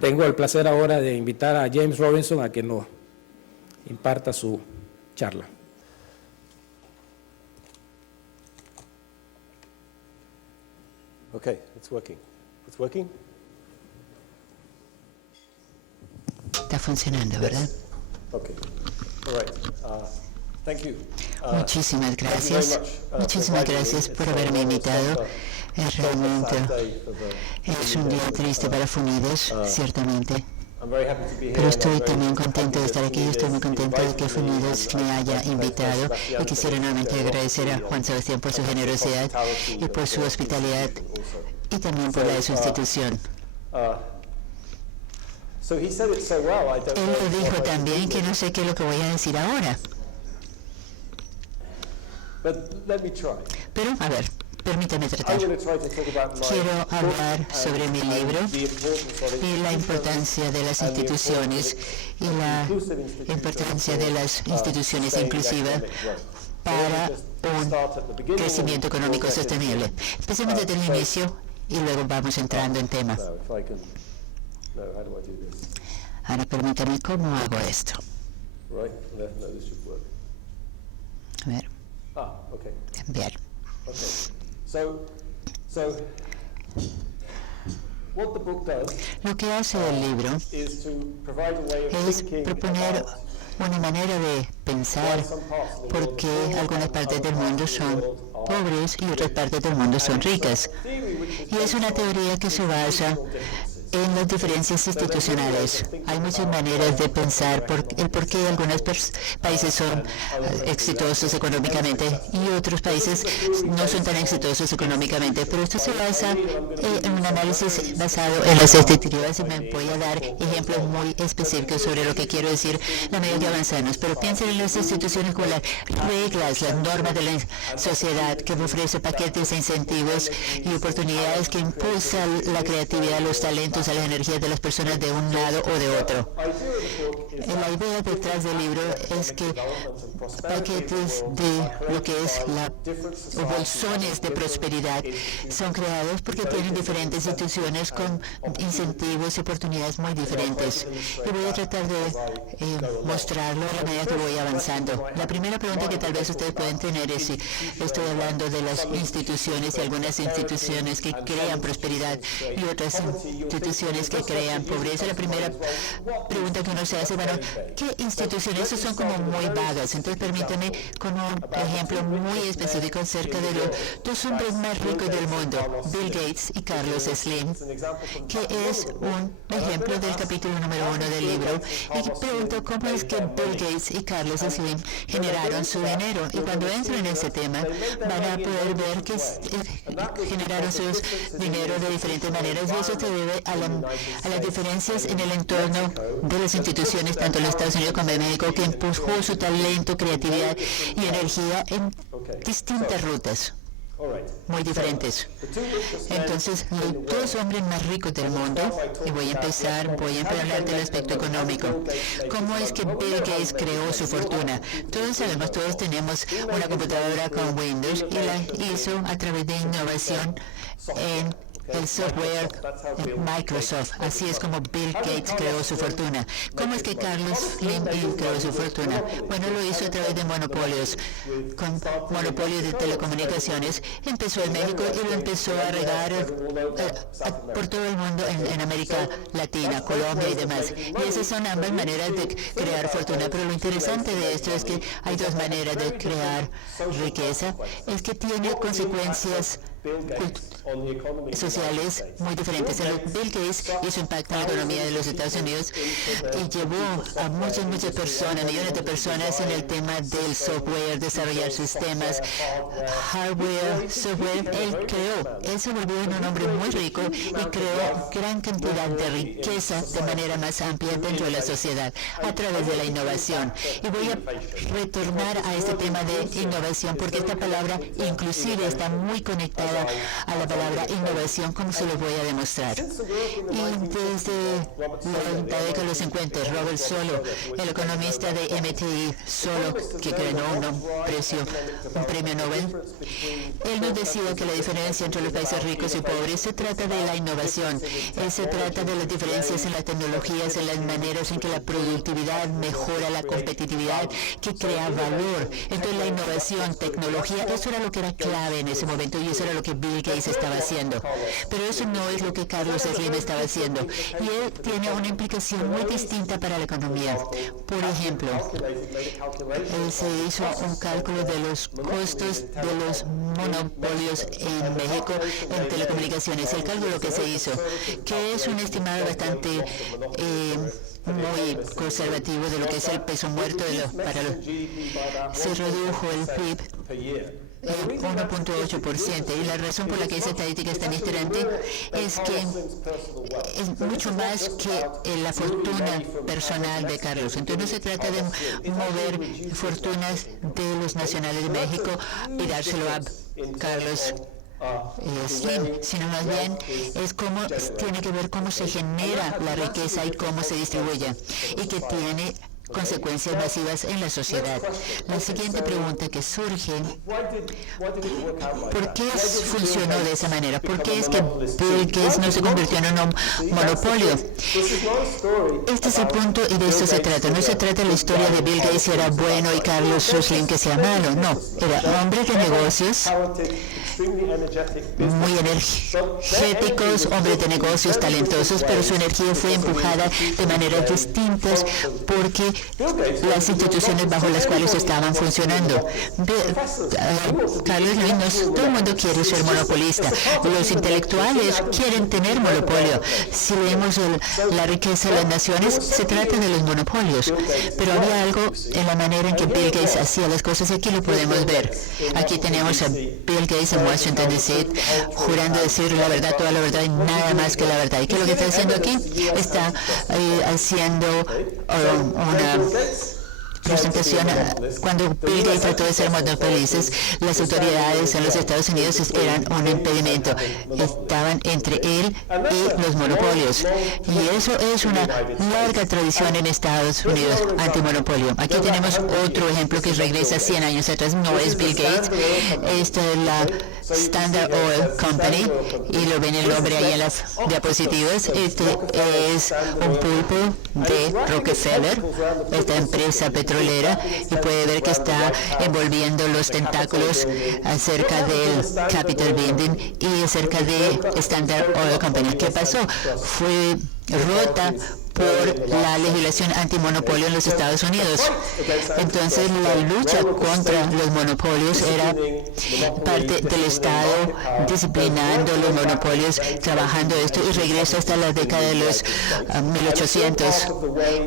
Tengo el placer ahora de invitar a James Robinson a que nos imparta su charla. Okay, it's working. It's working? Está funcionando, ¿verdad? Okay. All right. Thank you. Muchísimas gracias. Muchísimas gracias por haberme invitado. Realmente es un día triste para Funides, ciertamente. Pero estoy también contento de estar aquí. Estoy muy contento de que Funides me haya invitado. Y quisiera nuevamente agradecer a Juan Sebastián por su generosidad y por su hospitalidad y también por la de su institución. Él lo dijo también que no sé qué es lo que voy a decir ahora. Pero, a ver, permítame tratar. Quiero hablar sobre mi libro y la importancia de las instituciones y la importancia de las instituciones inclusivas para un crecimiento económico sostenible. Empecemos desde el inicio y luego vamos entrando en tema. Ahora permítame cómo hago esto. A ver. Enviar. Lo que hace el libro es proponer una manera de pensar por qué algunas partes del mundo son pobres y otras partes del mundo son ricas. Y es una teoría que se basa en las diferencias institucionales. Hay muchas maneras de pensar el por qué algunos países son exitosos económicamente y otros países no son tan exitosos económicamente, pero esto se basa en un análisis basado en las expectativas y me voy a dar ejemplos muy específicos sobre lo que quiero decir a medida que avanzamos. Pero piensen en las instituciones como las reglas, las normas de la sociedad que ofrece paquetes de incentivos y oportunidades que impulsan la creatividad, los talentos, a las energías de las personas de un lado o de otro. La idea detrás del libro es que paquetes de lo que es o bolsones de prosperidad son creados porque tienen diferentes instituciones con incentivos y oportunidades muy diferentes. Y voy a tratar de mostrarlo a la medida que voy avanzando. La primera pregunta que tal vez ustedes pueden tener es si estoy hablando de las instituciones y algunas instituciones que crean prosperidad y otras instituciones que crean pobreza. La primera pregunta que uno se hace, bueno, ¿qué instituciones? Esas son como muy vagas. Entonces permítame con un ejemplo muy específico acerca de los dos hombres más ricos del mundo, Bill Gates y Carlos Slim, que es un ejemplo del capítulo número 1 del libro. Y pregunto cómo es que Bill Gates y Carlos Slim generaron su dinero. Y cuando entro en ese tema, van a poder ver que generaron su dinero de diferentes maneras y eso se debe a las diferencias en el entorno de las instituciones, tanto en los Estados Unidos como en México, que empujó su talento, creatividad y energía en distintas rutas muy diferentes. Entonces, los dos hombres más ricos del mundo, y voy a hablar del aspecto económico. ¿Cómo es que Bill Gates creó su fortuna? Todos sabemos, todos tenemos una computadora con Windows y la hizo a través de innovación en el software de Microsoft. Así es como Bill Gates creó su fortuna. ¿Cómo es que Carlos Slim creó su fortuna? Bueno, lo hizo a través de monopolios. Con monopolios de telecomunicaciones. Empezó en México y lo empezó a regar por todo el mundo en América Latina, Colombia y demás. Y esas son ambas maneras de crear fortuna. Pero lo interesante de esto es que hay dos maneras de crear riqueza. Es que tiene consecuencias sociales muy diferentes. Bill Gates hizo impacto en la economía de los Estados Unidos y llevó a muchas personas, millones de personas en el tema del software, desarrollar sistemas, hardware, software. Él se volvió un hombre muy rico y creó gran cantidad de riqueza de manera más amplia dentro de la sociedad a través de la innovación. Y voy a retornar a este tema de innovación porque esta palabra inclusive está muy conectada asociada a la palabra innovación, como se los voy a demostrar. Y desde la década de los 50, Robert Solow, el economista de MIT, Solow, que ganó un premio Nobel, él nos decía que la diferencia entre los países ricos y pobres se trata de la innovación, se trata de las diferencias en las tecnologías, en las maneras en que la productividad mejora la competitividad, que crea valor. Entonces la innovación, tecnología, eso era lo que era clave en ese momento y eso era lo que Bill Gates estaba haciendo. Pero eso no es lo que Carlos Slim estaba haciendo. Y él tiene una implicación muy distinta para la economía. Por ejemplo, se hizo un cálculo de los costos de los monopolios en México en telecomunicaciones. El cálculo que se hizo, que es un estimado bastante muy conservativo de lo que es el peso muerto se redujo el PIB 1.8%, y la razón por la que esa estadística es tan interesante es que es mucho más que la fortuna personal de Carlos. Entonces no se trata de mover fortunas de los nacionales de México y dárselo a Carlos Slim, sino más bien es cómo tiene que ver cómo se genera la riqueza y cómo se distribuye, y que tiene consecuencias masivas en la sociedad. La siguiente pregunta que surge, ¿por qué funcionó de esa manera? ¿Por qué es que Bill Gates no se convirtió en un monopolio? Este es el punto y de esto se trata. No se trata de la historia de Bill Gates si era bueno y Carlos Slim que sea malo. No, era hombre de negocios, muy energéticos, hombres de negocios talentosos, pero su energía fue empujada de maneras distintas porque las instituciones bajo las cuales estaban funcionando. Carlos Slim, todo el mundo quiere ser monopolista. Los intelectuales quieren tener monopolio. Si leemos la riqueza de las naciones, se trata de los monopolios. Pero había algo en la manera en que Bill Gates hacía las cosas, y aquí lo podemos ver. Aquí tenemos a Bill Gates en Washington, D.C., jurando decir la verdad, toda la verdad y nada más que la verdad. ¿Y qué es lo que está haciendo aquí? Está haciendo una presentación. Cuando Bill Gates trató de ser monopolistas, las autoridades en los Estados Unidos eran un impedimento. Estaban entre él y los monopolios. Y eso es una larga tradición en Estados Unidos, antimonopolio. Aquí tenemos otro ejemplo que regresa 100 años atrás. No es Bill Gates. Esta es la Standard Oil Company, y lo ven el nombre ahí en las diapositivas. Este es un pulpo de Rockefeller, esta empresa petrolera, y puede ver que está envolviendo los tentáculos acerca del Capitol Building y acerca de Standard Oil Company. ¿Qué pasó? Fue rota por la legislación antimonopolio en los Estados Unidos. Entonces la lucha contra los monopolios era parte del Estado disciplinando los monopolios, trabajando esto, y regresa hasta la década de los 1800,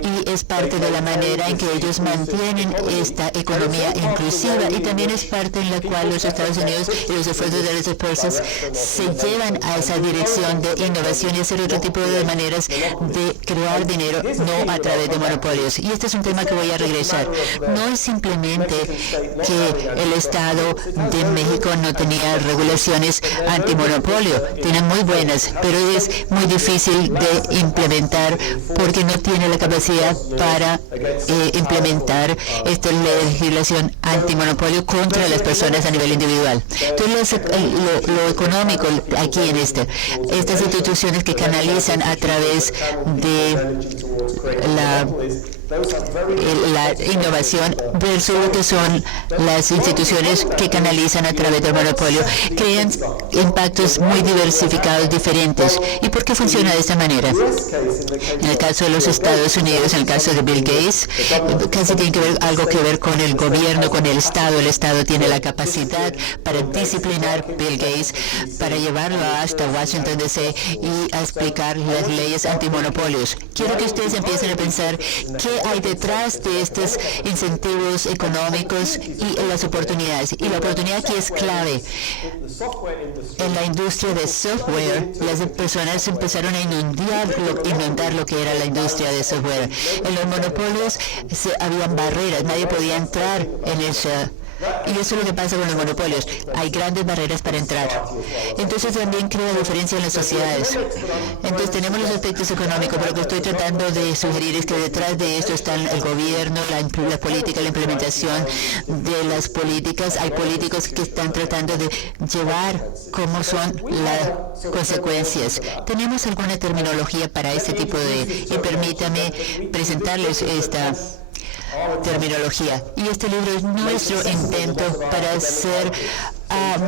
y es parte de la manera en que ellos mantienen esta economía inclusiva, y también es parte en la cual los Estados Unidos y los esfuerzos de las empresas se llevan a esa dirección de innovación y hacer otro tipo de maneras de crear dinero, no a través de monopolios. Y este es un tema que voy a regresar. No es simplemente que el Estado de México no tenía regulaciones antimonopolio, tienen muy buenas, pero es muy difícil de implementar porque no tiene la capacidad para implementar esta legislación antimonopolio contra las personas a nivel individual. Entonces lo económico aquí en estas instituciones que canalizan a través de la innovación versus lo que son las instituciones que canalizan a través del monopolio, crean impactos muy diversificados, diferentes. ¿Y por qué funciona de esta manera? En el caso de los Estados Unidos, en el caso de Bill Gates, casi tiene algo que ver con el gobierno, con el Estado. El Estado tiene la capacidad para disciplinar Bill Gates, para llevarlo hasta Washington, D.C. y a explicar las leyes antimonopolios. Quiero que ustedes empiecen a pensar qué hay detrás de estos incentivos económicos y las oportunidades. Y la oportunidad aquí es clave. En la industria de software, las personas empezaron a inundar lo que era la industria de software. En los monopolios habían barreras, nadie podía entrar en esa Y eso es lo que pasa con los monopolios. Hay grandes barreras para entrar. Entonces también crea diferencia en las sociedades. Entonces tenemos los aspectos económicos, pero lo que estoy tratando de sugerir es que detrás de esto está el gobierno, la política, la implementación de las políticas. Hay políticos que están tratando de llevar cómo son las consecuencias. Tenemos alguna terminología para este tipo de... Y permítame presentarles esta terminología. Y este libro es nuestro intento para hacer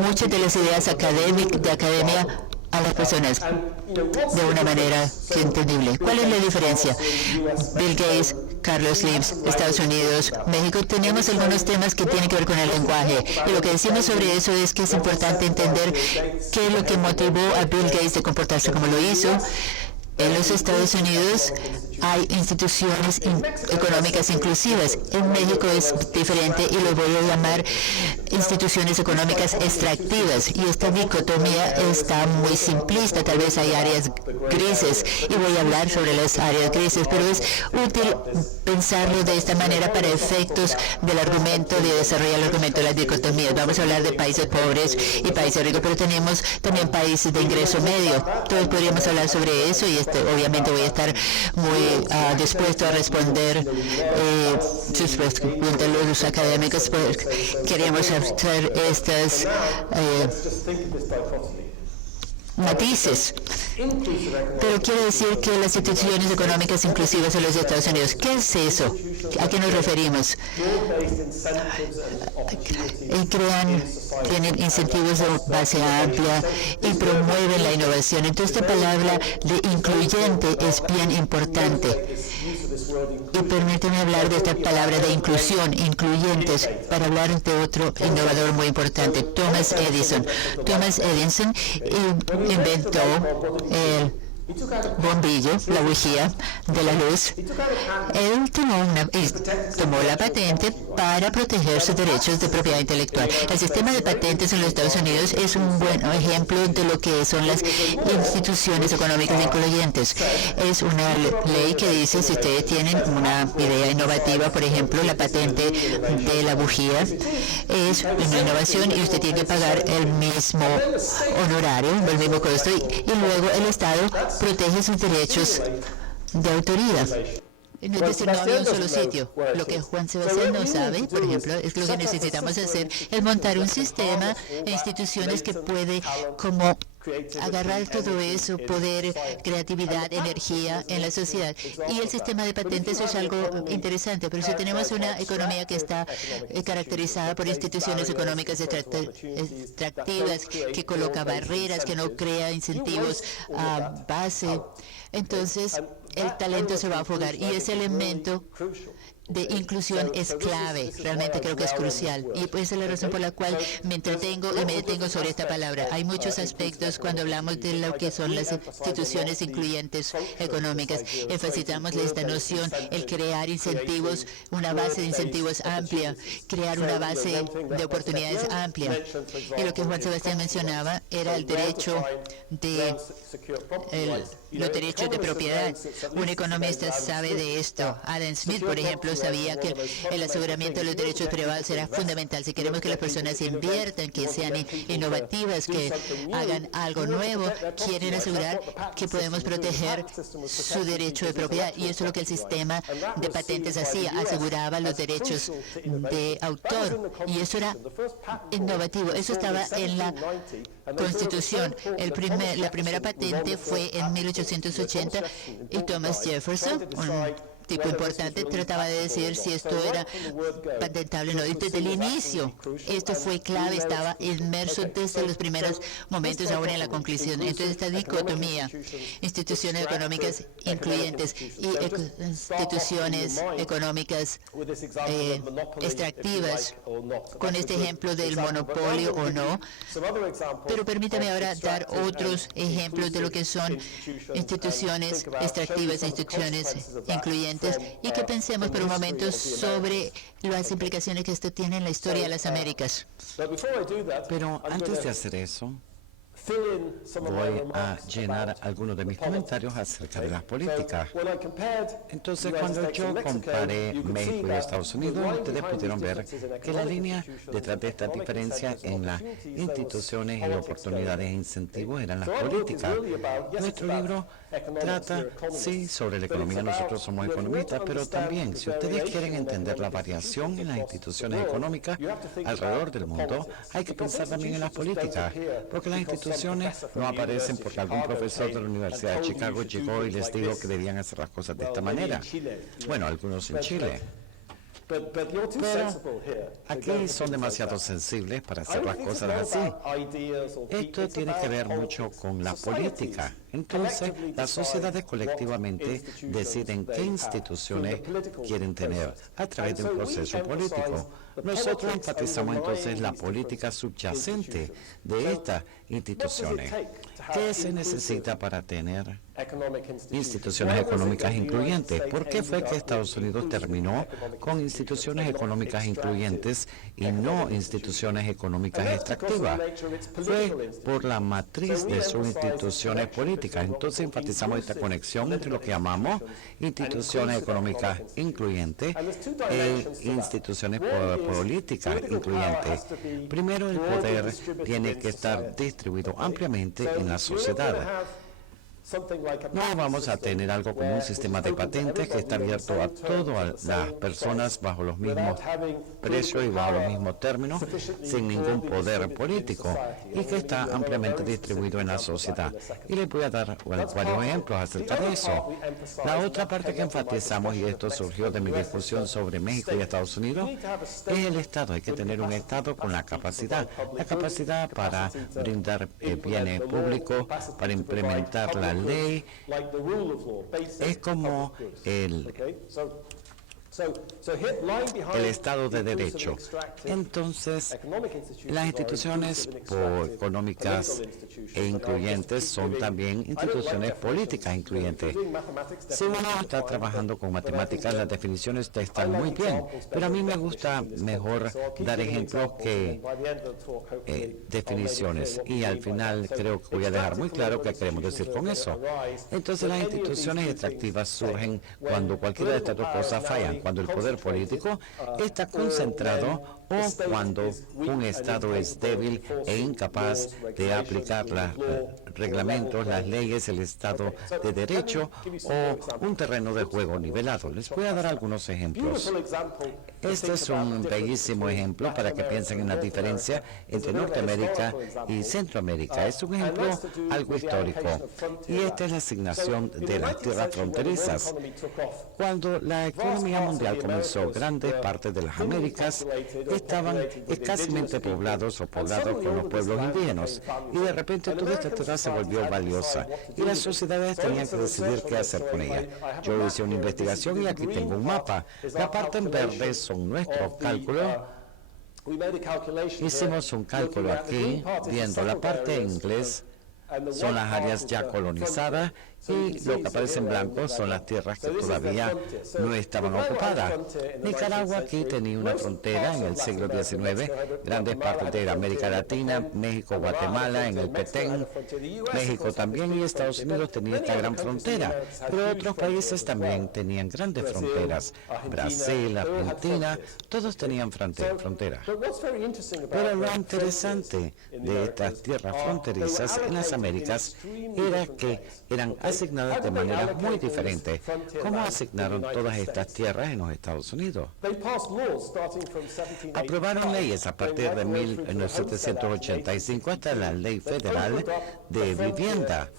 muchas de las ideas de academia a las personas de una manera entendible. ¿Cuál es la diferencia? Bill Gates, Carlos Slim, Estados Unidos, México, tenemos algunos temas que tienen que ver con el lenguaje. Y lo que decimos sobre eso es que es importante entender qué es lo que motivó a Bill Gates de comportarse como lo hizo. En los Estados Unidos hay instituciones económicas inclusivas. En México es diferente y lo voy a llamar instituciones económicas extractivas. Y esta dicotomía está muy simplista. Tal vez hay áreas grises y voy a hablar sobre las áreas grises, pero es útil pensarlo de esta manera para efectos del argumento, de desarrollar el argumento de las dicotomías. Vamos a hablar de países pobres y países ricos, pero tenemos también países de ingreso medio. Todos podríamos hablar sobre eso y obviamente voy a estar muy dispuesto a responder sus preguntas los académicos. Pues, queríamos hacer estas matices. Pero quiero decir que las instituciones económicas inclusivas en los Estados Unidos, ¿qué es eso? ¿A qué nos referimos? Tienen incentivos de base amplia y promueven la innovación. Entonces, esta palabra de incluyente es bien importante. Y permíteme hablar de esta palabra de inclusión, incluyentes, para hablar de otro innovador muy importante, Thomas Edison. Thomas Edison inventó el bombillo, la bujía de la luz. Él tomó la patente para proteger sus derechos de propiedad intelectual. El sistema de patentes en los Estados Unidos es un buen ejemplo de lo que son las instituciones económicas incluyentes. Es una ley que dice, si ustedes tienen una idea innovativa, por ejemplo, la patente de la bujía es una innovación y usted tiene que pagar el mismo honorario, el mismo costo, y luego el Estado protege sus derechos de autoría. No es decir, no había un solo sitio. Lo que Juan Sebastián no sabe, por ejemplo, es lo que necesitamos hacer, es montar un sistema e instituciones que puede como agarrar todo eso, poder, creatividad, energía en la sociedad. Y el sistema de patentes es algo interesante, pero si tenemos una economía que está caracterizada por instituciones económicas extractivas, que coloca barreras, que no crea incentivos a base, entonces el talento se va a afogar. Y ese elemento de inclusión es clave, realmente creo que es crucial. Y pues esa es la razón por la cual me entretengo y me detengo sobre esta palabra. Hay muchos aspectos cuando hablamos de lo que son las instituciones incluyentes económicas. Enfatizamos esta noción, el crear incentivos, una base de incentivos amplia, crear una base de oportunidades amplia. Y lo que Juan Sebastián mencionaba era el derecho de los derechos de propiedad. Un economista sabe de esto. Adam Smith, por ejemplo, sabía que el aseguramiento de los derechos privados era fundamental. Si queremos que las personas inviertan, que sean innovativas, que hagan algo nuevo, quieren asegurar que podemos proteger su derecho de propiedad. Y eso es lo que el sistema de patentes hacía, aseguraba los derechos de autor. Y eso era innovativo. Eso estaba en la Constitución. La primera patente fue en 1880 y Thomas Jefferson, un tipo importante, trataba de decir si esto era patentable o no. Y desde el inicio, esto fue clave, estaba inmerso desde los primeros momentos, aún en la conclusión. Entonces, esta dicotomía, instituciones económicas incluyentes y instituciones económicas extractivas, con este ejemplo del monopolio o no. Pero permítame ahora dar otros ejemplos de lo que son instituciones extractivas, instituciones incluyentes, y que pensemos por un momento sobre las implicaciones que esto tiene en la historia de las Américas. Pero antes de hacer eso, voy a llenar algunos de mis comentarios acerca de las políticas. Entonces, cuando yo comparé México y Estados Unidos, ustedes pudieron ver que la línea detrás de esta diferencia en las instituciones y oportunidades e incentivos eran las políticas. Nuestro libro trata, sí, sobre la economía. Nosotros somos economistas, pero también, si ustedes quieren entender la variación en las instituciones económicas alrededor del mundo, hay que pensar también en las políticas, porque las instituciones no aparecen porque algún profesor de la Universidad de Chicago llegó y les dijo que debían hacer las cosas de esta manera. Bueno, algunos en Chile. Pero aquí son demasiado sensibles para hacer las cosas así. Esto tiene que ver mucho con la política. Entonces, las sociedades colectivamente deciden qué instituciones quieren tener a través de un proceso político. Nosotros enfatizamos entonces la política subyacente de estas instituciones. ¿Qué se necesita para tener instituciones económicas incluyentes? ¿Por qué fue que Estados Unidos terminó con instituciones económicas incluyentes y no instituciones económicas extractivas? Fue por la matriz de sus instituciones políticas. Entonces enfatizamos esta conexión entre lo que llamamos instituciones económicas incluyentes e instituciones políticas incluyentes. Primero, el poder tiene que estar distribuido ampliamente en la sociedad. No vamos a tener algo como un sistema de patentes que está abierto a todas las personas bajo los mismos precios y bajo los mismos términos, sin ningún poder político, y que está ampliamente distribuido en la sociedad. Y les voy a dar varios ejemplos acerca de eso. La otra parte que enfatizamos, y esto surgió de mi discusión sobre México y Estados Unidos, es el Estado. Hay que tener un Estado con la capacidad para brindar bienes públicos, para implementar la ley. Es como el Estado de Derecho. Entonces, las instituciones económicas e incluyentes son también instituciones políticas incluyentes. Si uno está trabajando con matemáticas, las definiciones están muy bien, pero a mí me gusta mejor dar ejemplos que definiciones. Y al final creo que voy a dejar muy claro qué queremos decir con eso. Entonces, las instituciones extractivas surgen cuando cualquiera de estas dos cosas fallan. Cuando el poder político está concentrado o cuando un Estado es débil e incapaz de aplicar los reglamentos, las leyes, el Estado de Derecho o un terreno de juego nivelado. Les voy a dar algunos ejemplos. Este es un bellísimo ejemplo para que piensen en la diferencia entre Norteamérica y Centroamérica. Es un ejemplo algo histórico y esta es la asignación de las tierras fronterizas. Cuando la economía mundial comenzó, grandes partes de las Américas estaban escasamente poblados con los pueblos indígenas y de repente toda esta tierra se volvió valiosa y las sociedades tenían que decidir qué hacer con ella. Yo hice una investigación y aquí tengo un mapa. La parte en verde son nuestros cálculos. Hicimos un cálculo aquí viendo la parte en inglés. Son las áreas ya colonizadas y lo que aparece en blanco son las tierras que todavía no estaban ocupadas. Nicaragua aquí tenía una frontera en el siglo XIX, grandes partes de América Latina, México, Guatemala, en el Petén, México también, y Estados Unidos tenía esta gran frontera, pero otros países también tenían grandes fronteras, Brasil, Argentina, todos tenían fronteras. Pero lo interesante de estas tierras fronterizas en las Américas era que eran asignadas de manera muy diferente. ¿Cómo asignaron todas estas tierras en los Estados Unidos? Aprobaron leyes a partir de 1785 hasta la Ley Federal de Vivienda.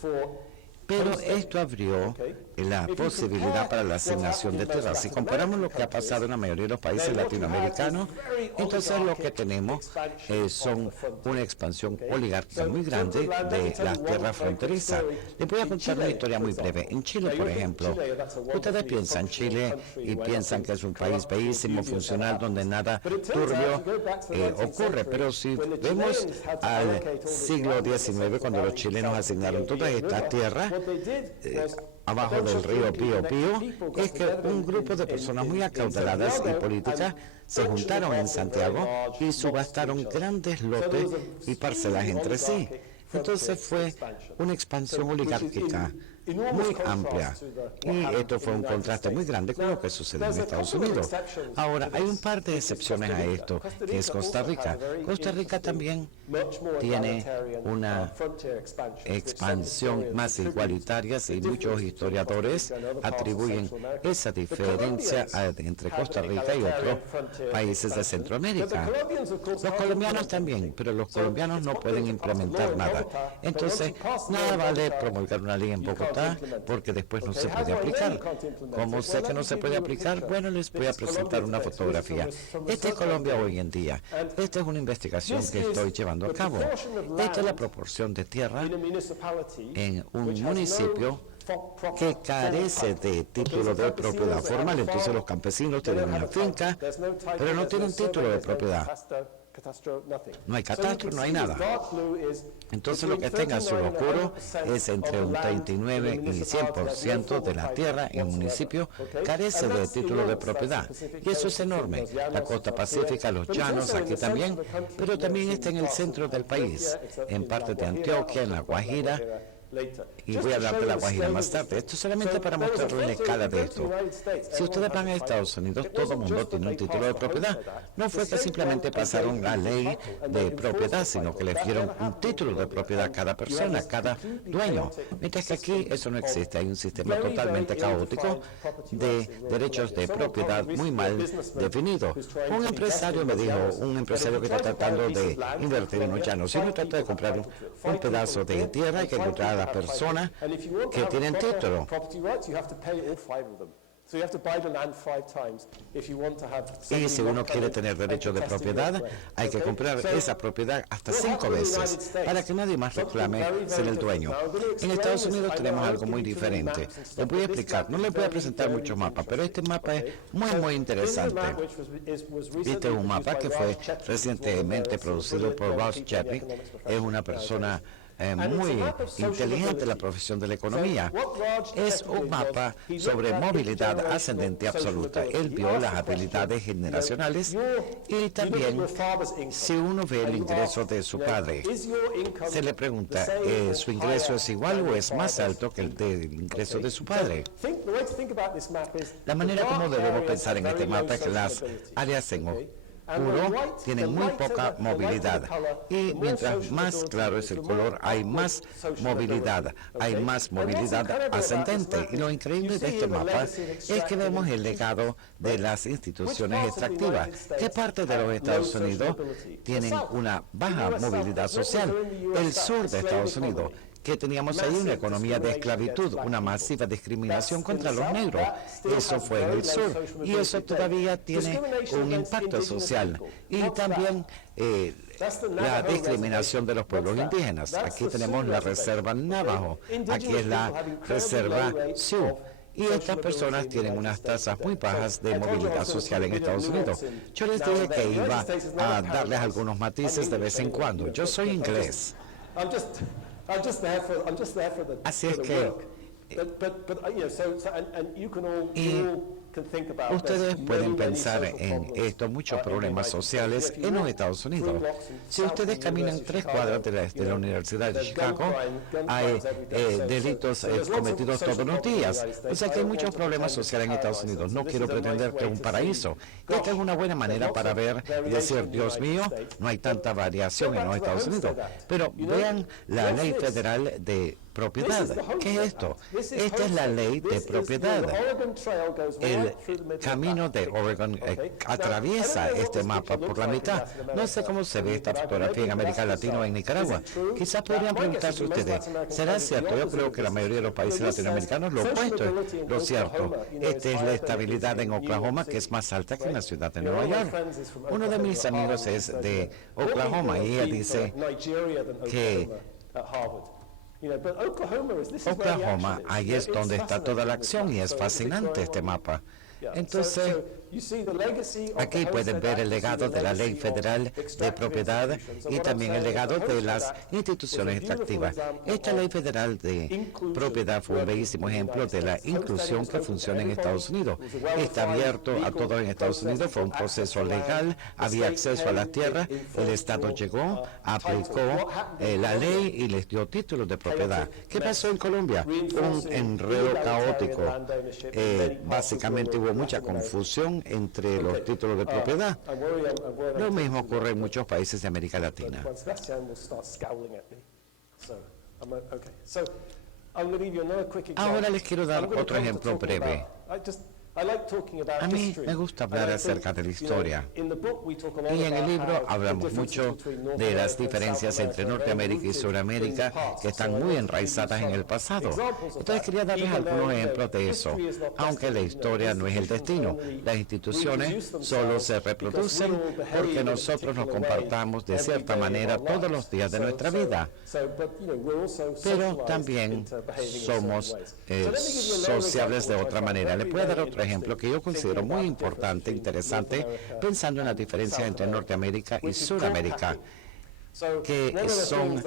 Pero esto abrió la posibilidad para la asignación de tierras. Si comparamos lo que ha pasado en la mayoría de los países latinoamericanos, entonces lo que tenemos son una expansión oligárquica muy grande de las tierras fronterizas. Les voy a contar una historia muy breve. En Chile, por ejemplo, ustedes piensan en Chile y piensan que es un país bellísimo, funcional, donde nada turbio ocurre. Pero si vemos al siglo XIX, cuando los chilenos asignaron todas estas tierras, abajo del río Pío Pío, es que un grupo de personas muy acaudaladas y políticas se juntaron en Santiago y subastaron grandes lotes y parcelas entre sí. Entonces fue una expansión oligárquica muy amplia, y esto fue un contraste muy grande con lo que sucedió en Estados Unidos. Ahora, hay un par de excepciones a esto, que es Costa Rica. Costa Rica también tiene una expansión más igualitaria, y muchos historiadores atribuyen esa diferencia entre Costa Rica y otros países de Centroamérica. Los colombianos también, pero los colombianos no pueden implementar nada. Entonces, nada vale promulgar una ley en Bogotá porque después no se puede aplicar. ¿Cómo sé que no se puede aplicar? Bueno, les voy a presentar una fotografía. Esta es Colombia hoy en día. Esta es una investigación que estoy llevando a cabo. Esta es la proporción de tierra en un municipio que carece de título de propiedad formal. Entonces los campesinos tienen una finca, pero no tienen título de propiedad. No hay catastro, no hay nada. Entonces lo que está en azul oscuro es entre un 39 y 100% de la tierra en un municipio carece de título de propiedad. Y eso es enorme. La costa pacífica, los llanos, aquí también, pero también está en el centro del país, en parte de Antioquia, en La Guajira. Y voy a hablar de La Guajira más tarde. Esto solamente para mostrarles la escala de esto. Si ustedes van a Estados Unidos, todo el mundo tiene un título de propiedad. No fue que simplemente pasaron la ley de propiedad, sino que le dieron un título de propiedad a cada persona, a cada dueño. Mientras que aquí eso no existe. Hay un sistema totalmente caótico de derechos de propiedad muy mal definido. Un empresario me dijo, un empresario que está tratando de invertir en los llanos, si uno trata de comprar un pedazo de tierra, hay que encontrar a las personas que tienen título. Y si uno quiere tener derecho de propiedad, hay que comprar esa propiedad hasta 5 veces para que nadie más reclame ser el dueño. En Estados Unidos tenemos algo muy diferente. Les voy a explicar, no les voy a presentar muchos mapas, pero este mapa es muy interesante. Este es un mapa que fue recientemente producido por Ross Chadwick. Es una persona muy inteligente en la profesión de la economía. Es un mapa sobre movilidad ascendente absoluta. Él vio las habilidades generacionales y también si uno ve el ingreso de su padre, se le pregunta, ¿su ingreso es igual o es más alto que el del ingreso de su padre? La manera como debemos pensar en este mapa es que las áreas en oscuro tienen muy poca movilidad, y mientras más claro es el color hay más movilidad ascendente. Y lo increíble de este mapa es que vemos el legado de las instituciones extractivas. ¿Qué parte de los Estados Unidos tienen una baja movilidad social? El sur de Estados Unidos, que teníamos ahí una economía de esclavitud, una masiva discriminación contra los negros. Eso fue en el sur, y eso todavía tiene un impacto social. Y también la discriminación de los pueblos indígenas. Aquí tenemos la reserva Navajo, aquí es la reserva Sioux. Y estas personas tienen unas tasas muy bajas de movilidad social en Estados Unidos. Yo les dije que iba a darles algunos matices de vez en cuando. Yo soy inglés. Así es que ustedes pueden pensar en estos muchos problemas sociales en los Estados Unidos. Si ustedes caminan 3 cuadras de la Universidad de Chicago, hay delitos cometidos todos los días. O sea que hay muchos problemas sociales en Estados Unidos. No quiero pretender que es un paraíso. Esta es una buena manera para ver y decir, Dios mío, no hay tanta variación en los Estados Unidos. Pero vean la ley federal de propiedad. ¿Qué es esto? Esta es la ley de propiedad. El camino de Oregon atraviesa este mapa por la mitad. No sé cómo se ve esta fotografía en América Latina o en Nicaragua. Quizás podrían preguntarse ustedes, ¿será cierto? Yo creo que la mayoría de los países latinoamericanos lo opuesto es lo cierto. Esta es la estabilidad en Oklahoma, que es más alta que en la ciudad de Nueva York. Uno de mis amigos es de Oklahoma y ella dice que Oklahoma, ahí es donde está toda la acción, y es fascinante este mapa. Entonces, Aquí pueden ver el legado de la Ley Federal de Propiedad y también el legado de las instituciones extractivas. Esta Ley Federal de Propiedad fue un bellísimo ejemplo de la inclusión que funciona en Estados Unidos. Está abierto a todos en Estados Unidos, fue un proceso legal, había acceso a las tierras, el Estado llegó, aplicó la ley y les dio títulos de propiedad. ¿Qué pasó en Colombia? Un enredo caótico. Básicamente hubo mucha confusión entre los títulos de propiedad. Lo mismo ocurre en muchos países de América Latina. Ahora les quiero dar otro ejemplo breve. A mí me gusta hablar acerca de la historia. Y en el libro hablamos mucho de las diferencias entre Norteamérica y Sudamérica que están muy enraizadas en el pasado. Entonces quería darles algunos ejemplos de eso. Aunque la historia no es el destino, las instituciones solo se reproducen porque nosotros nos comportamos de cierta manera todos los días de nuestra vida. Pero también somos sociables de otra manera. Le puedo dar otro ejemplo que yo considero muy importante, interesante, pensando en la diferencia entre Norteamérica y Sudamérica, que son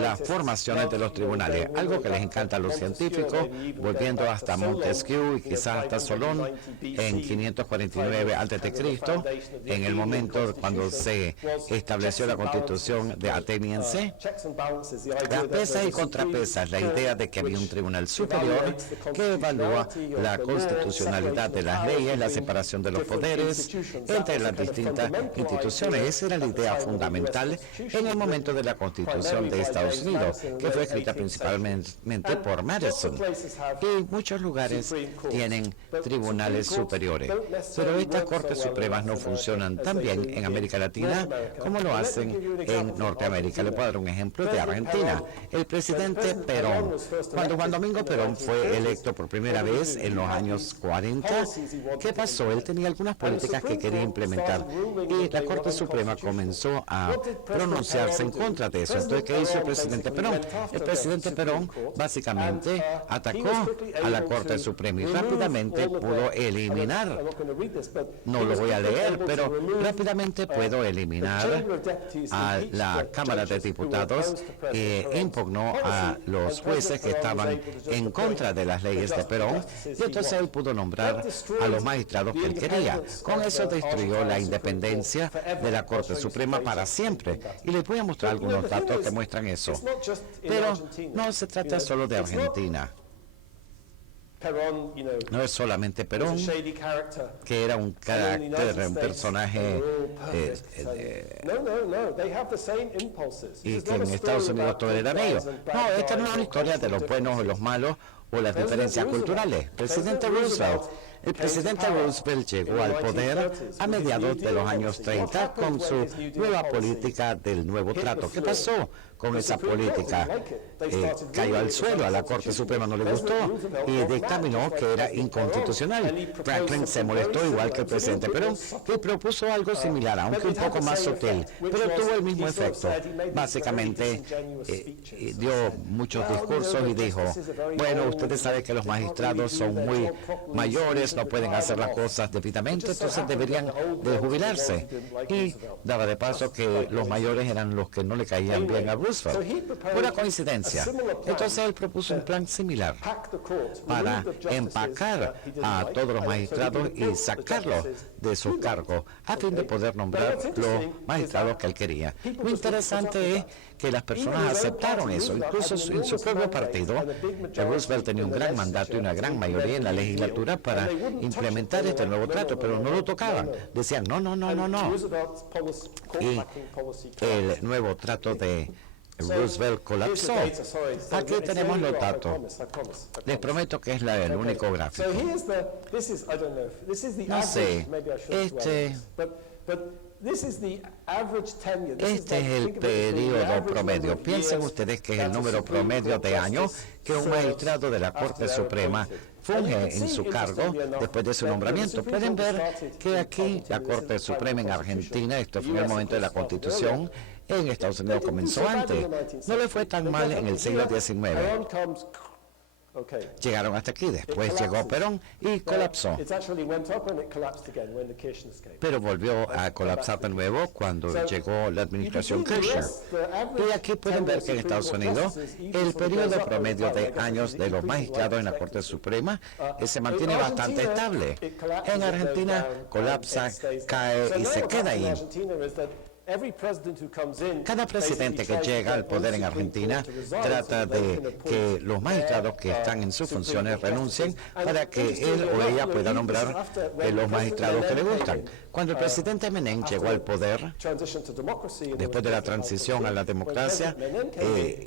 las formaciones de los tribunales, algo que les encanta a los científicos, volviendo hasta Montesquieu y quizás hasta Solón en 549 a.C., en el momento cuando se estableció la Constitución de ateniense. Las pesas y contrapesas, la idea de que había un tribunal superior que evalúa la constitucionalidad de las leyes, la separación de los poderes entre las distintas instituciones. Esa era la idea fundamental en el momento de la Constitución de Estados Unidos, que fue escrita principalmente por Madison. Y muchos lugares tienen tribunales superiores, pero estas Cortes Supremas no funcionan tan bien en América Latina como lo hacen en Norteamérica. Le puedo dar un ejemplo de Argentina. El presidente Perón, cuando Juan Domingo Perón fue electo por primera vez en los años 40, ¿qué pasó? Él tenía algunas políticas que quería implementar y la Corte Suprema comenzó a pronunciarse en contra de eso. Entonces, ¿qué hizo el presidente Perón? El presidente Perón básicamente atacó a la Corte Suprema y rápidamente pudo eliminar, no lo voy a leer, pero rápidamente pudo eliminar a la Cámara de Diputados e impugnó a los jueces que estaban en contra de las leyes de Perón, y entonces él pudo nombrar a los magistrados que él quería. Con eso destruyó la independencia de la Corte Suprema para siempre. Y les voy a mostrar algunos datos que muestran eso. Pero no se trata solo de Argentina. No es solamente Perón, que era un carácter, un personaje y que en Estados Unidos todo era bello. No, esta no es una historia de los buenos o los malos o las diferencias culturales. El presidente Roosevelt llegó al poder a mediados de los años 30 con su nueva política del nuevo trato. ¿Qué pasó con esa política? Cayó al suelo, a la Corte Suprema no le gustó y dictaminó que era inconstitucional. Franklin se molestó igual que el presidente Perón y propuso algo similar, aunque un poco más sutil, pero tuvo el mismo efecto. Básicamente dio muchos discursos y dijo, bueno, ustedes saben que los magistrados son muy mayores, no pueden hacer las cosas debidamente, entonces deberían de jubilarse. Y daba de paso que los mayores eran los que no le caían bien a Roosevelt. Pura coincidencia. Entonces él propuso un plan similar para empacar a todos los magistrados y sacarlos de sus cargos a fin de poder nombrar los magistrados que él quería. Lo interesante es que las personas aceptaron eso, incluso en su propio partido. Roosevelt tenía un gran mandato y una gran mayoría en la legislatura para implementar este nuevo trato, pero no lo tocaban. Decían, no. Y el nuevo trato de Roosevelt colapsó. Aquí tenemos los datos. Les prometo que es el único gráfico. No sé, este es el periodo promedio. Piensen ustedes que es el número promedio de años que un magistrado de la Corte Suprema funge en su cargo después de su nombramiento. Pueden ver que aquí la Corte Suprema en Argentina, esto fue en el momento de la Constitución, en Estados Unidos comenzó antes. No le fue tan mal en el siglo XIX. Llegaron hasta aquí, después llegó Perón y colapsó. Pero volvió a colapsar de nuevo cuando llegó la administración Kirchner. Y aquí pueden ver que en Estados Unidos el periodo promedio de años de los magistrados en la Corte Suprema se mantiene bastante estable. En Argentina colapsa, cae y se queda ahí. Cada presidente que llega al poder en Argentina trata de que los magistrados que están en sus funciones renuncien para que él o ella pueda nombrar los magistrados que le gustan. Cuando el presidente Menem llegó al poder, después de la transición a la democracia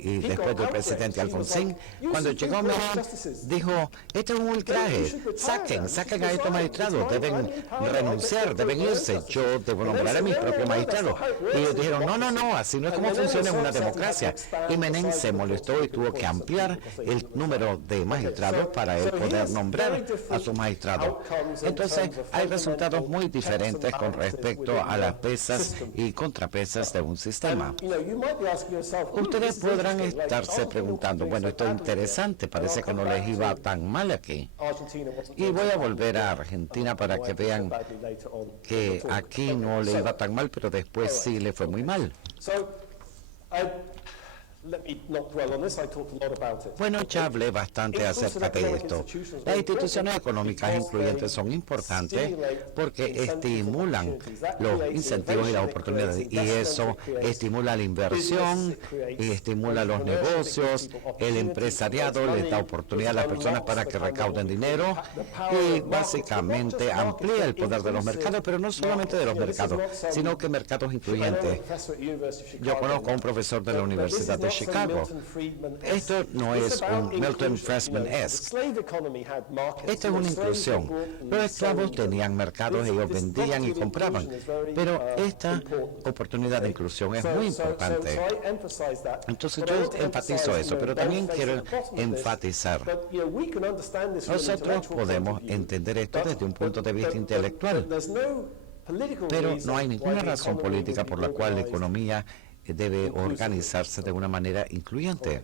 y después del presidente Alfonsín, cuando llegó Menem dijo, esto es un ultraje, saquen a estos magistrados, deben renunciar, deben irse, yo debo nombrar a mis propios magistrados. Y ellos dijeron, no, así no es como funciona en una democracia. Y Menem se molestó y tuvo que ampliar el número de magistrados para él poder nombrar a sus magistrados. Entonces, hay resultados muy diferentes con respecto a las pesas y contrapesas de un sistema. Ustedes podrán estarse preguntando, bueno, esto es interesante, parece que no les iba tan mal aquí. Y voy a volver a Argentina para que vean que aquí no le iba tan mal, pero después sí le fue muy mal. Bueno, ya hablé bastante acerca de esto. Las instituciones económicas incluyentes son importantes porque estimulan los incentivos y las oportunidades, y eso estimula la inversión y estimula los negocios, el empresariado les da oportunidad a las personas para que recauden dinero y básicamente amplía el poder de los mercados, pero no solamente de los mercados, sino que mercados incluyentes. Yo conozco a un profesor de la Universidad de Chicago. Esto no es un Milton Friedman-esque. Esto es una inclusión. Los esclavos tenían mercados, ellos vendían y compraban, pero esta oportunidad de inclusión es muy importante. Entonces yo enfatizo eso, pero también quiero enfatizar. Nosotros podemos entender esto desde un punto de vista intelectual, pero no hay ninguna razón política por la cual la economía debe organizarse de una manera incluyente.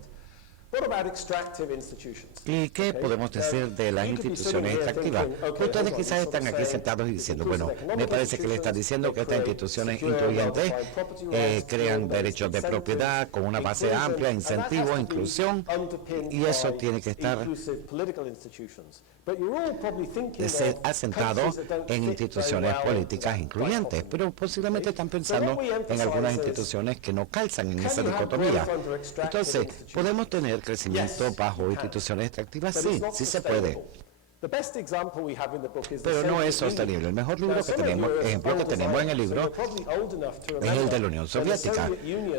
¿Y qué podemos decir de las instituciones extractivas? Ustedes quizás están aquí sentados y diciendo, bueno, me parece que le están diciendo que estas instituciones incluyentes crean derechos de propiedad con una base amplia, incentivos, inclusión, y eso tiene que estar asentado en instituciones políticas incluyentes, pero posiblemente están pensando en algunas instituciones que no calzan en esa dicotomía. Entonces, ¿podemos tener crecimiento bajo instituciones extractivas? Sí se puede. Pero no es sostenible. El mejor ejemplo que tenemos en el libro es el de la Unión Soviética.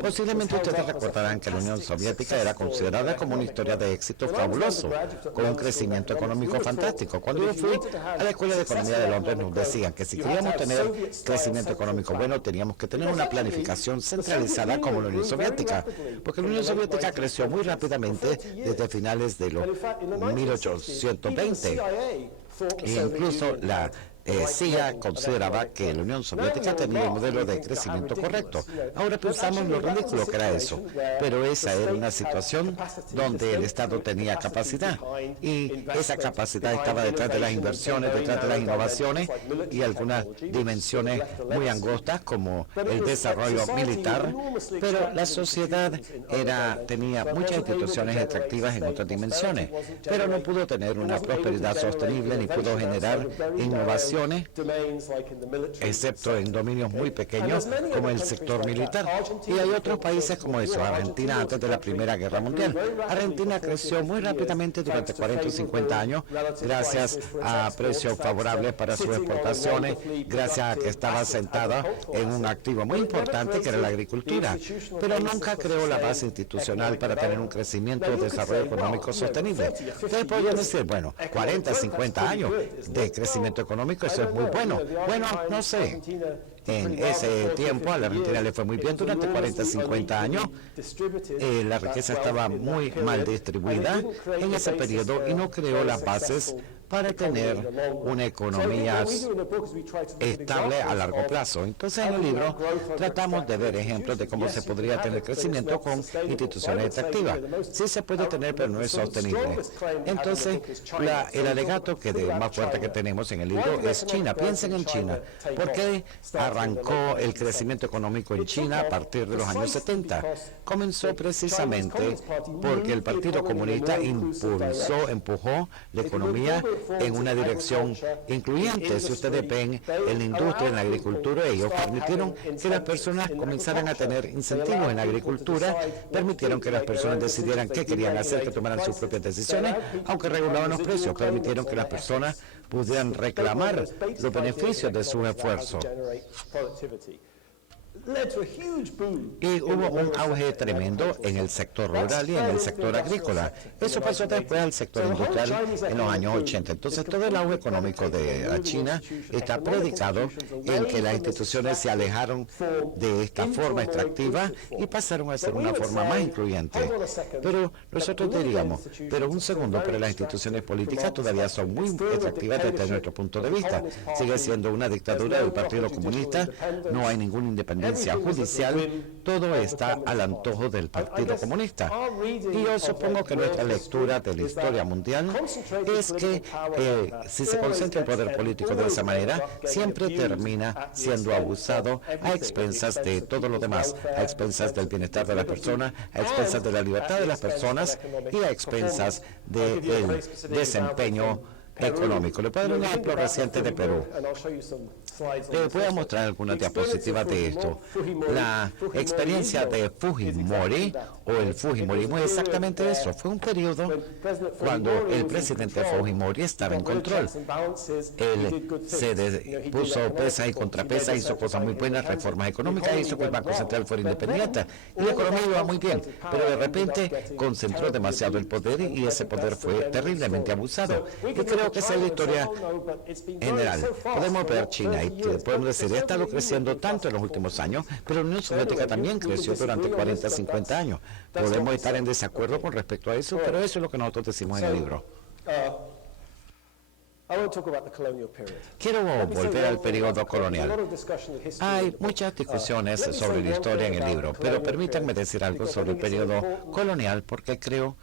Posiblemente ustedes recordarán que la Unión Soviética era considerada como una historia de éxito fabuloso, con un crecimiento económico fantástico. Cuando yo fui a la Escuela de Economía de Londres nos decían que si queríamos tener crecimiento económico bueno, teníamos que tener una planificación centralizada como la Unión Soviética, porque la Unión Soviética creció muy rápidamente desde finales de los 1820. E incluso la CIA consideraba que la Unión Soviética tenía un modelo de crecimiento correcto. Ahora pensamos lo ridículo que era eso, pero esa era una situación donde el Estado tenía capacidad y esa capacidad estaba detrás de las inversiones, detrás de las innovaciones y algunas dimensiones muy angostas como el desarrollo militar, pero la sociedad tenía muchas instituciones extractivas en otras dimensiones, pero no pudo tener una prosperidad sostenible ni pudo generar innovación, excepto en dominios muy pequeños como el sector militar. Y hay otros países como eso. Argentina antes de la Primera Guerra Mundial. Argentina creció muy rápidamente durante 40 o 50 años gracias a precios favorables para sus exportaciones, gracias a que estaba sentada en un activo muy importante que era la agricultura. Pero nunca creó la base institucional para tener un crecimiento y desarrollo económico sostenible. Ustedes podrían decir, bueno, 40, 50 años de crecimiento económico, eso es muy bueno. Bueno, no sé. En ese tiempo a la Argentina le fue muy bien durante 40, 50 años. La riqueza estaba muy mal distribuida en ese periodo y no creó las bases para tener una economía estable a largo plazo. Entonces, en el libro tratamos de ver ejemplos de cómo se podría tener crecimiento con instituciones extractivas. Sí se puede tener, pero no es sostenible. Entonces, el alegato más fuerte que tenemos en el libro es China. Piensen en China. ¿Por qué arrancó el crecimiento económico en China a partir de los años 70? Comenzó precisamente porque el Partido Comunista empujó la economía en una dirección incluyente. Si ustedes ven en la industria, en la agricultura, ellos permitieron que las personas comenzaran a tener incentivos en la agricultura, permitieron que las personas decidieran qué querían hacer, que tomaran sus propias decisiones, aunque regulaban los precios, permitieron que las personas pudieran reclamar los beneficios de sus esfuerzos. Y hubo un auge tremendo en el sector rural y en el sector agrícola. Eso pasó después al sector industrial en los años 80. Entonces, todo el auge económico de China está predicado en que las instituciones se alejaron de esta forma extractiva y pasaron a ser una forma más incluyente. Pero nosotros diríamos, pero un segundo, pero las instituciones políticas todavía son muy extractivas desde nuestro punto de vista. Sigue siendo una dictadura del Partido Comunista, no hay ninguna independencia judicial, todo está al antojo del Partido Comunista. Y yo supongo que nuestra lectura de la historia mundial es que si se concentra el poder político de esa manera, siempre termina siendo abusado a expensas de todo lo demás, a expensas del bienestar de las personas, a expensas de la libertad de las personas y a expensas del desempeño económico. Le puedo dar un ejemplo reciente de Perú. Les voy a mostrar algunas diapositivas de esto. La experiencia de Fujimori o el Fujimorismo es exactamente eso. Fue un periodo cuando el presidente Fujimori estaba en control. Él se puso pesas y contrapesas, hizo cosas muy buenas, reformas económicas, hizo que el Banco Central fuera independiente y la economía iba muy bien. Pero de repente concentró demasiado el poder y ese poder fue terriblemente abusado. Y creo que esa es la historia general. Podemos ver China y podemos decir, ha estado creciendo tanto en los últimos años, pero la Unión Soviética también creció durante 40, 50 años. Podemos estar en desacuerdo con respecto a eso, pero eso es lo que nosotros decimos en el libro. Quiero volver al periodo colonial. Hay muchas discusiones sobre la historia en el libro, pero permítanme decir algo sobre el periodo colonial porque creo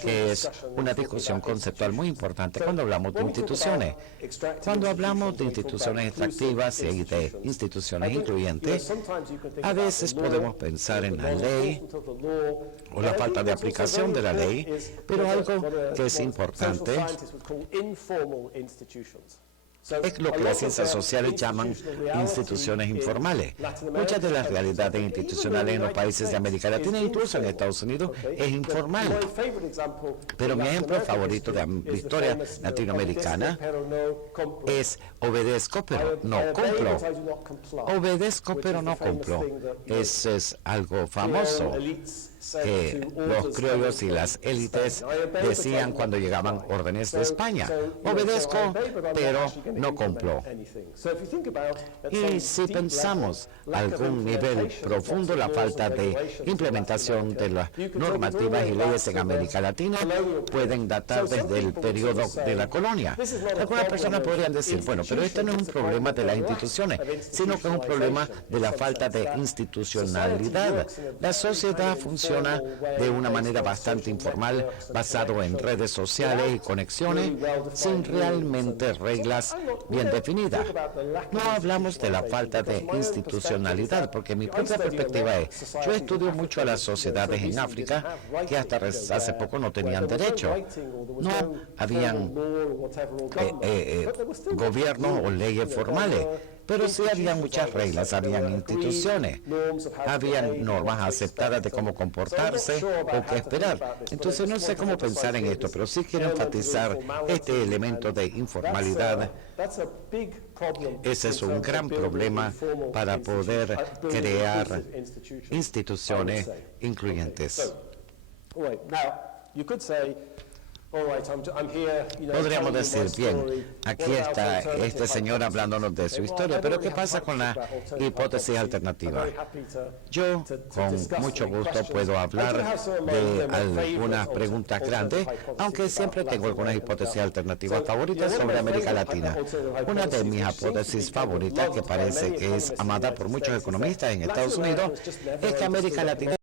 que es una discusión conceptual muy importante cuando hablamos de instituciones. Cuando hablamos de instituciones extractivas y de instituciones incluyentes, a veces podemos pensar en la ley o la falta de aplicación de la ley, pero algo que es importante es lo que las ciencias sociales llaman instituciones informales. Muchas de las realidades institucionales en los países de América Latina, incluso en Estados Unidos, es informal. Pero mi ejemplo favorito de la historia latinoamericana es obedezco pero no cumplo. Obedezco pero no cumplo. Eso es algo famoso que los criollos y las élites decían cuando llegaban órdenes de España. Obedezco, pero no cumplo. Y si pensamos a algún nivel profundo, la falta de implementación de las normativas y leyes en América Latina pueden datar desde el periodo de la colonia. Algunas personas podrían decir, bueno, pero este no es un problema de las instituciones, sino que es un problema de la falta de institucionalidad. La sociedad funciona de una manera bastante informal, basado en redes sociales y conexiones, sin realmente reglas bien definidas. No hablamos de la falta de institucionalidad, porque mi propia perspectiva es, yo estudio mucho a las sociedades en África que hasta hace poco no tenían derecho. No habían gobiernos o leyes formales. Pero sí había muchas reglas, habían instituciones, habían normas aceptadas de cómo comportarse o qué esperar. Entonces no sé cómo pensar en esto, pero sí quiero enfatizar este elemento de informalidad. Ese es un gran problema para poder crear instituciones incluyentes. Podríamos decir, bien, aquí está este señor hablándonos de su historia, pero ¿qué pasa con la hipótesis alternativa? Yo, con mucho gusto, puedo hablar de algunas preguntas grandes, aunque siempre tengo algunas hipótesis alternativas favoritas sobre América Latina. Una de mis hipótesis favoritas, que parece que es amada por muchos economistas en Estados Unidos, es que América Latina